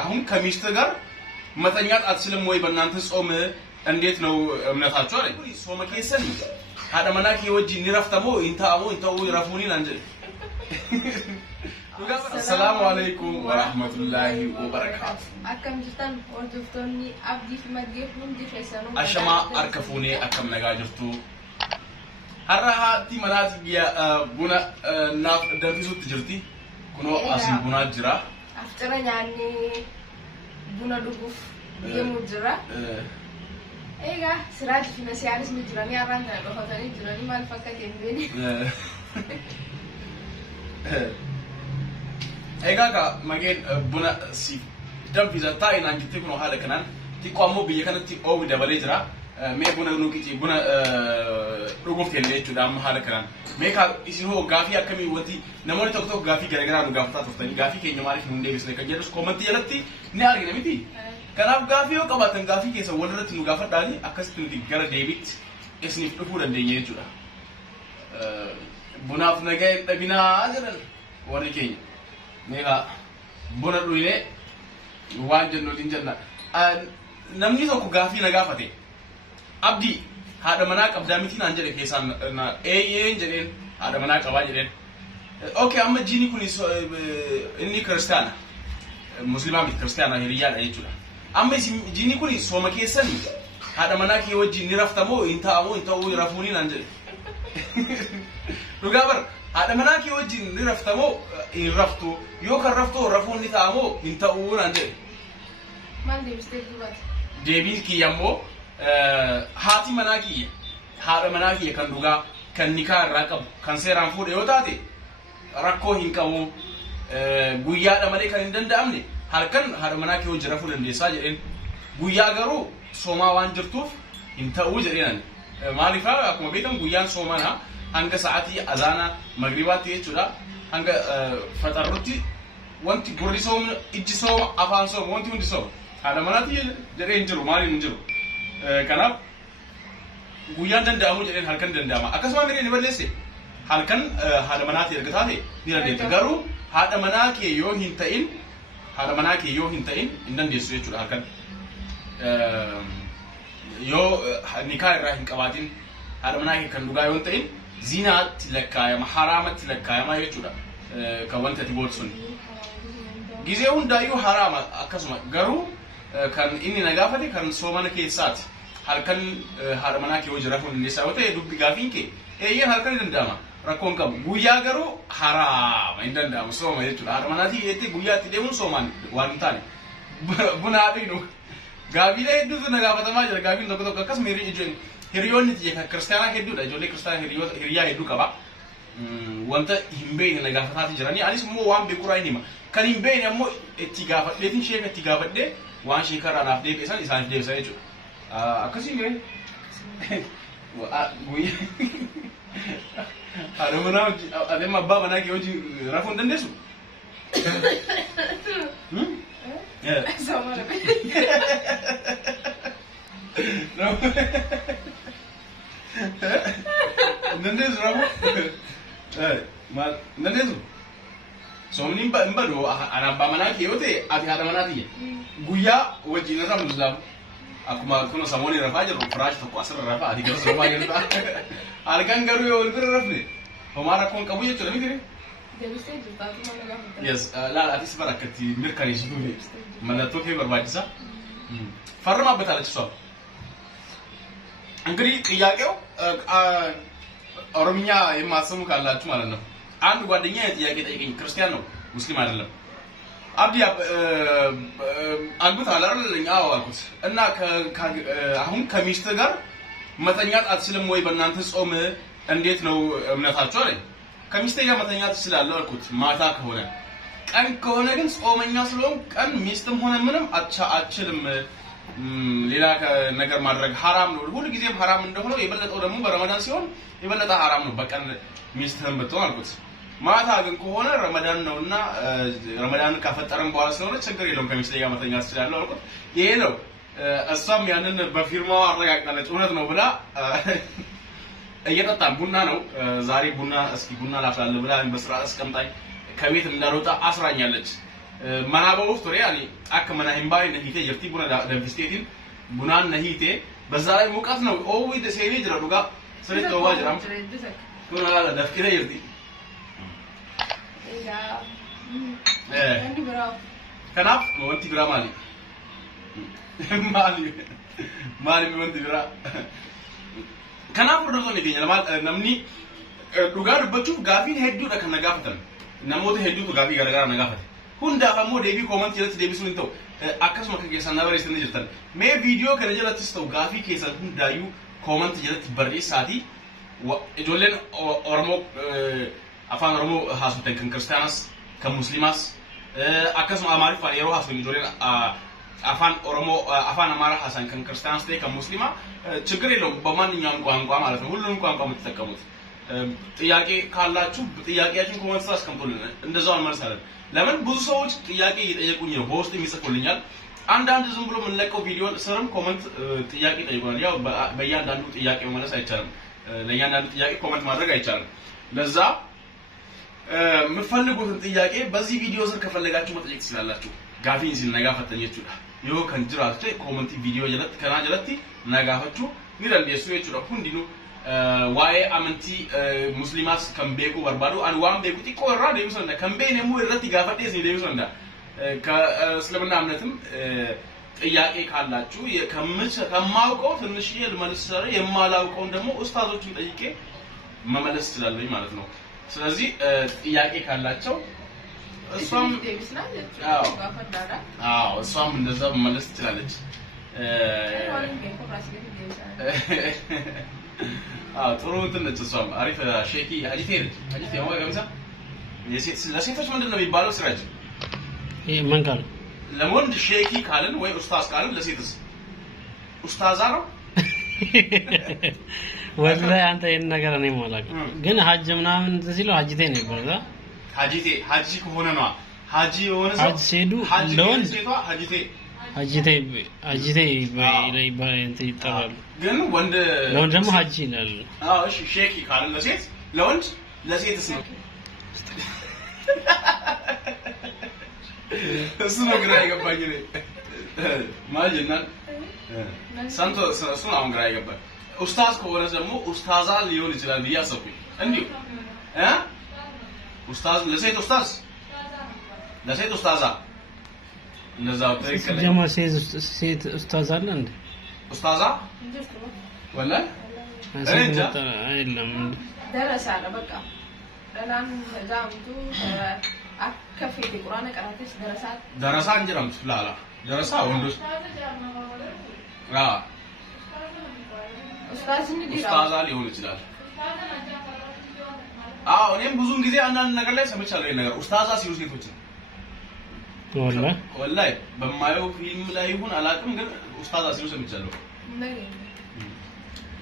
አሁን ከሚስት ጋር መተኛት አትችልም ወይ በእናንተ ጾም እንዴት ነው እምነታችሁ አለኝ ጾመ ከሰን አደመናኪ ወጂ ንረፍተሞ እንታሞ እንታው ይረፉኒን አንጀ السلام عليكم ورحمة الله وبركاته. أكم جتن وردفتوني أبدي في مدير نمدي فيسانو. أشما أركفوني أكم نجاجرتو. هرها تي مناتي بيا بنا ناف دنتيسو تجرتي. كنو أسين بنا جرا. أفترا يعني بنا دوغوف بيا مجرا. إيجا سراج في مسيارس مجراني أرانا بخاطري جراني ما نفكر كندني. Egaga magen buna si dam visa ta ina ngite kuno hala kanan ti kwamo biye kana ti o dabale jira me buna no kiti buna dogo felle to dam hala kanan me ka isin ho gafi akami wati namoni tok tok gafi gara gara no gafta to tani gafi ke nyamari hunde bisne ka jedus comment yalatti ne argina miti kanaf gafi o qabatan gafi ke sa wonrat no gafa dali akastin di gara debit isni fufu dan de yejuda buna af nagay tabina ajaran wari kenya Nega bona duile wanje no dinjanna namni so ko gafi na gafate abdi hada mana qabda miti nan jere kesan na jeren hada mana qaba jeren okay amma jini kuni so inni kristana muslima mit kristana hiriya da yitula amma jini kuni so ma kesan hada mana ke waji ni raftamo inta rafuni nan jere rugabar هذا مناكي وجه نرفتمو إن رفتو يوكر رفتو رفون نتامو إنت أول عندي ما عندي مستيق دوبات ديبين كي يمو هاتي مناكي هذا مناكي كان دوغا كان نكار راكب كان سيران فود يوتاتي راكو هنكاو غويا دمالي كان دند أمني هذا مناكي وجه رفون عندي ساجرين غويا غرو سوما وانجرتوف إنت أول جريان مالفا أكما بيتم غويان سومانا hanga saati azana magribati jechuudha hanga fatarrutti wanti gurri soom ijji soom afaan soom wanti hundi soom haala manati jedhee hin jiru maaliin hin jiru kanaaf guyyaan danda'amu jedheen halkan danda'ama akkasuma miree ni balleesse halkan haala manati erga taate ni dandeetta garuu haadha manaa kee yoo hin ta'in hin dandeessu jechuudha halkan yoo nikaa irraa hin qabaatin haadha manaa kee kan dhugaa yoo hin ta'in زينات لكايما حرامت لكايما يجودا كوانت تبولسون جزيون دايو حرام أكسما غرو كان إني نجافتي كان سومانا كيسات هل كان حرمنا كي وجرافون النساء وتي دوب بيجافين كي إيه هل كان ينداما ركون كم غويا غرو حرام ينداما سوما يجودا حرمنا تي يتي غويا تديمون سومان وانتاني بنا أبينو غابيلا يدو نجافتا ما جرا غابين دوكو دوكو كاس ميري يجون Hiriyoonni tiya Kiristaanaa hedduudha ijoollee Kiristaanaa hiriyaa hedduu qaba wanta hin beekne na gaafataati jiranii anis immoo waan beeku raa hima kan hin beekne ammoo itti gaafadheetiin sheeka itti gaafadhee waan sheekarraa naaf deebisan isaaniif deebisa jechuudha akkasii mire haadha manaa adeema abbaa manaa kee hojii rafuu hin dandeessu Nandesu ramu, mal nandesu. Somni mbado anabba manaki yote ati hada manati. Guya wajina ramu zlam. Akuma kuno samoni rafaja ro farash to kwasar rafa ati kero soma yenta. Alkan garu yo ulbir rafne. Hamara kon kabuye to nami kire. Yes, la ati sibarakati mirkani suduve. Manato ke barbadisa. Farma betala tso. እንግዲህ ጥያቄው ኦሮምኛ የማሰሙ ካላችሁ ማለት ነው አንድ ጓደኛ ጥያቄ ጠይቀኝ ክርስቲያን ነው ሙስሊም አይደለም አብዲ አግብታ አላረለኝ አዎ አልኩት እና አሁን ከሚስት ጋር መተኛት አትችልም ወይ በእናንተ ጾም እንዴት ነው እምነታችሁ አለኝ ከሚስቴ ጋር መተኛት ትችላለህ አልኩት ማታ ከሆነ ቀን ከሆነ ግን ጾመኛ ስለሆን ቀን ሚስትም ሆነ ምንም አትችልም ሌላ ነገር ማድረግ حرام ነው ሁሉ ጊዜም حرام እንደሆነ የበለጠው ደግሞ በረመዳን ሲሆን የበለጠ حرام ነው በቀን ሚስትህን ብትሆን አልኩት ማታ ግን ከሆነ ረመዳን ነውና ረመዳን ካፈጠረን በኋላ ስለሆነ ችግር የለውም ከሚስቴ ጋር መተኛት ትችላለህ አልኩት ይሄ ነው እሷም ያንን በፊርማው አረጋግጣለች እውነት ነው ብላ እየጠጣን ቡና ነው ዛሬ ቡና እስኪ ቡና ላፍላለህ ብላ በስራ አስቀምጣኝ ከቤት እንዳልወጣ አስራኛለች መናበው ፍሬ ያኒ አከ መና ኢምባይ ነሂቴ ይርቲ ቡና ደንፍስቴቲን ቡናን ነሂቴ በዛ ላይ ሙቀት ነው ኦዊ ደሴኒ ጅራ ዱጋ ስለዚህ ተዋ ጅራም ቡና ላ ደፍቂተ ይርቲ አንዲ ብራው ከናፍ ወንቲ ብራ ማሊ ወንቲ ብራ ከናፍ ወደዞ ነው ይገኛል ማለት ነምኒ ዱጋ ድበቹ ጋፊን ሄዱዳ ከነጋፈተን namoota hedduutu gaafii garagaraa na gaafate hundaaf ammoo deebii koomantii irratti deebisuun hin ta'u akkasuma kan keessan na barreessanii jirtan mee viidiyoo kana jalattis ta'u gaafii keessan hundaayyuu koomantii jalatti barreessaatii ijoolleen Oromoo afaan Oromoo haasoftan kan kiristaanas kan musliimaas akkasuma amaariffaan yeroo haasoftan ijoolleen afaan Oromoo afaan Amaaraa haasan kan kiristaanas ta'e kan musliimaa ችግር የለውም በማንኛውም ቋንቋ ማለት ነው ሁሉንም ቋንቋ የምትጠቀሙት ጥያቄ ካላችሁ ጥያቄያችሁን ኮሜንት አስቀምጡልን እንደዛው እንመልሳለን ለምን ብዙ ሰዎች ጥያቄ እየጠየቁኝ ነው በውስጥ የሚጽፉልኛል አንዳንድ ዝም ብሎ የምንለቀው ቪዲዮ ስርም ኮሜንት ጥያቄ ጠይቁናል ያው በእያንዳንዱ ጥያቄ መመለስ አይቻልም ለእያንዳንዱ ጥያቄ ኮሜንት ማድረግ አይቻልም ለዛ የምትፈልጉትን ጥያቄ በዚህ ቪዲዮ ስር ከፈለጋችሁ መጠየቅ ትችላላችሁ ጋፊን ሲል ነጋፈተኛችሁ ይሄው ከንጅራቱ ኮሜንት ቪዲዮ ጀለት ከና ጀለቲ ነጋፈቹ ሚረል የሱ የቹ ሁንዲኑ waa'ee amantii musliimaas kan beekuu barbaadu an waan beeku xiqqoo irraa deebisuu danda'a kan beekne immoo irratti gaafadhee isin deebisuu danda'a ከእስልምና እምነትም ጥያቄ ካላችሁ ከማውቀው ትንሽ ልመልስ ይችላል የማላውቀውን ደግሞ ኡስታዞችን ጠይቄ መመለስ ይችላልኝ ማለት ነው ስለዚህ ጥያቄ ካላቸው እሷም እሷም እንደዛ መመለስ ትችላለች ጥሩ እንትን ነች እሷም አሪፍ ሼኪ ሀጂቴ ነው ገምሳ ለሴቶች ምንድነው የሚባለው ስራጅ ይሄ መንካል ለወንድ ሼኪ ካልን ወይ ኡስታዝ ካልን ለሴትስ ኡስታዛ ነው ወላሂ አንተ ይሄን ነገር እኔ ማላውቅ ግን ሀጅ ምናምን ሲሉ ሀጂቴ ነው ይባላል ሀጂ ከሆነ ነው ሀጂ የሆነ ሰው ሀጅ ሲሄዱ ለወንድ ሴቷ ሀጂቴ ይጠራሉ ግን ወንድ ደግሞ ሀጂ ይላል እሺ ሼኪ ካልን ለሴት ለወንድ ለሴትስ ነው እሱ ነው ግራ የገባኝ ነው ማጅና ሳንቶ እሱ ነው ግራ የገባኝ ኡስታዝ ከሆነ ደግሞ ኡስታዛ ሊሆን ይችላል ብያሰብኩኝ እንዴ ኡስታዝ ለሴት ኡስታዛ እነዛው ትክክል ጀማ ሴት ኡስታዝ አለ እንዴ ኡስታዛ ወላሂ እንጃ አይደለም ደረሳ ነው በቃ ለላም ዛምቱ አከፈት ቁርአን ቀራተሽ ደረሳ እንጀራም ፍላላ ደረሳ ወንዶች ኡስታዝ ሊሆን ይችላል እኔም ብዙን ጊዜ አንዳንድ ነገር ላይ ሰምቻለሁ ይሄን ነገር ኡስታዛ ሲሉ ሴቶች ነው ወላሂ በማየው ፊልም ላይ ይሁን አላውቅም ግን ኡስታዛ ሲሉ ሰምቻለሁ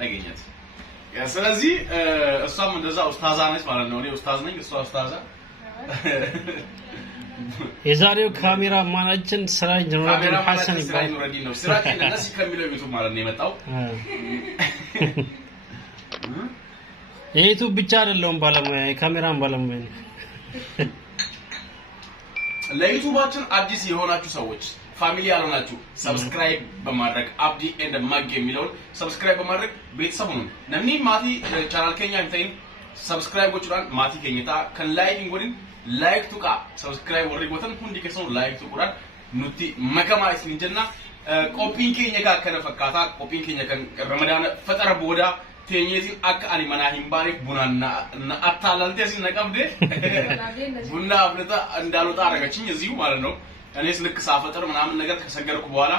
ነገኛት ስለዚህ እሷም እንደዛ ኡስታዛ ነች ማለት ነው እኔ ኡስታዝ ነኝ እሷ ኡስታዛ የዛሬው ካሜራ ማናችን ስራጅ ኑረዲን ሐሰን ይባላል ነው ስራጅ ለነሲ ከሚለው ዩቲዩብ ማለት ነው የመጣው የዩቲዩብ ብቻ አይደለም ባለሙያ የካሜራም ባለሙያ ነው ለዩቲዩባችን አዲስ የሆናችሁ ሰዎች ፋሚሊ ያልሆናችሁ ሰብስክራይብ በማድረግ አብዲ ኤንድ ማግ የሚለውን ሰብስክራይብ በማድረግ ቤተሰብ ሁኑ ነምኒ ማቲ ቻናል ከኛ እንተይን ሰብስክራይብ ጎቹራን ማቲ ከኝታ ከን ላይኪንግ ወዲን ላይክ ቱቃ ሰብስክራይብ ወሪ ጎተን ሁንዲ ከሰው ላይክ ቱቁራን ኑቲ መከማ እስንጀና ቆፒን ከኛ ጋር ከነፈካታ ቆፒን ከኛ ከን ረመዳን ፈጠረ ቦዳ ቴኝቲ አካ አሊ መናሂም ባሪክ ቡናና አታላልቴ ሲነቀብደ ቡና አብለታ እንዳልወጣ አረጋችኝ እዚሁ ማለት ነው እኔስ ልክ ሳፈጥር ምናምን ነገር ከሰገርኩ በኋላ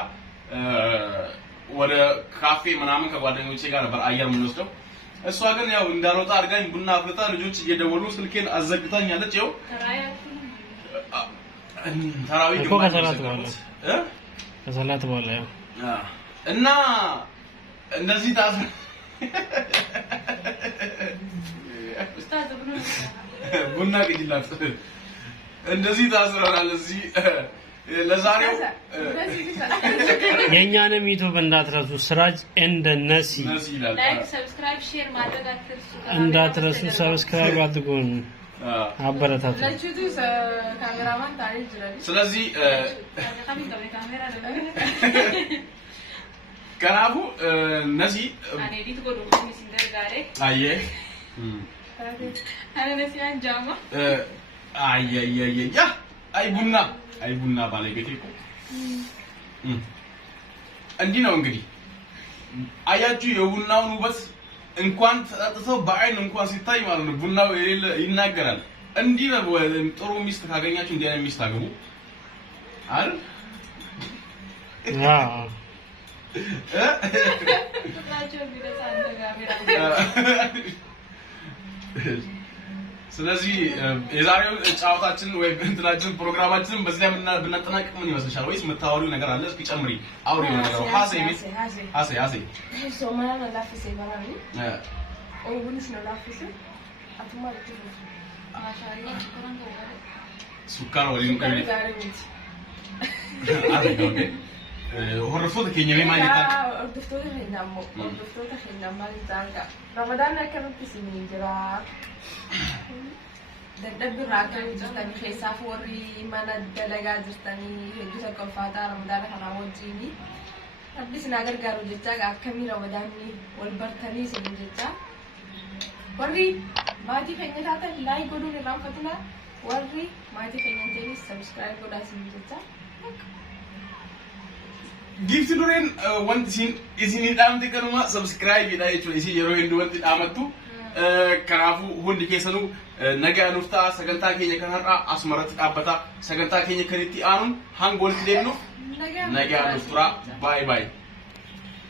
ወደ ካፌ ምናምን ከጓደኞቼ ጋር ነበር አየር ምንወስደው እሷ ግን ያው እንዳልወጣ አርጋኝ ቡና አፍልታ ልጆች እየደወሉ ስልኬን አዘግታኛለች ያው ተራዊ ከሰላት በኋላ ያው እና እንደዚህ ታስ ኡስታዝ ቡና ግዲላት እንደዚህ ታስረናል እዚህ ለዛሬው የኛንም ዩቲዩብ እንዳትረሱ ስራጅ ኤንድ ነሲ ላይክ ሰብስክራይብ ሼር ማድረግ እንዳትረሱ ሰብስክራይብ አድርጉን አበረታቱ። ለቹቱ ካሜራማን ታሪክ ይችላል። ስለዚህ ከናቡ ነሲ አኔዲት ጎዶ ሚስንደር ጋሬ አየ አኔ ነሲያን ጃማ አየ አይ ቡና ባለቤቴ እኮ እንዲህ ነው እንግዲህ አያችሁ የቡናውን ውበት እንኳን ተጣጥተው በአይን እንኳን ሲታይ ማለት ነው ቡናው የሌለ ይናገራል። እንዲህ ነው ጥሩ ሚስት ካገኛችሁ እንዲህ አይነት ሚስት አግቡ አይደል? ስለዚህ የዛሬው ጫዋታችን ወይ እንትናችን ፕሮግራማችን በዚህ ላይ ብናጠናቅቅ ምን ይመስልሻል? ወይስ የምታወሪው ነገር አለ? እስኪ ጨምሪ አውሪው ነገር ሀሴ ሶማያ ነው ላፍሴ ባላኒ ኦንጉልስ ነው ላፍሴ አትማ ልትሉ ማሻአላ ሱካር ወሊን ከሪ አረጋውዴ horfoota keenya mee maal jettaa? Hordoftoota keenya maal jettaa? Ramadaan akkamitti isin jira? Dadhabbii irraa akkamitti jirtanii keessaaf warri mana dalagaa jirtanii hedduu takka ulfaataa ramadaana kanaa wajjini. Rabbi isin gargaaru jechaa akkamii ramadaanni wal bartanii isin jechaa. Warri maatii keenya taatan laayik godhuun irraanfatina. Warri maatii keenya ta'anis sabskiraayib godhaa isin jechaa. Gifti dureen wanti isin dhaamte kanuma subscribe jedha jechuudha. Isin yeroo hedduu wanti dhaamattu kanaafuu hundi keessanuu nagaa nuuf ta'a. Sagantaa keenya kanarraa asumarratti dhaabbata. Sagantaa keenya kan itti aanuun hanga walitti deemnu nagaa nuuf tura. Bye bye.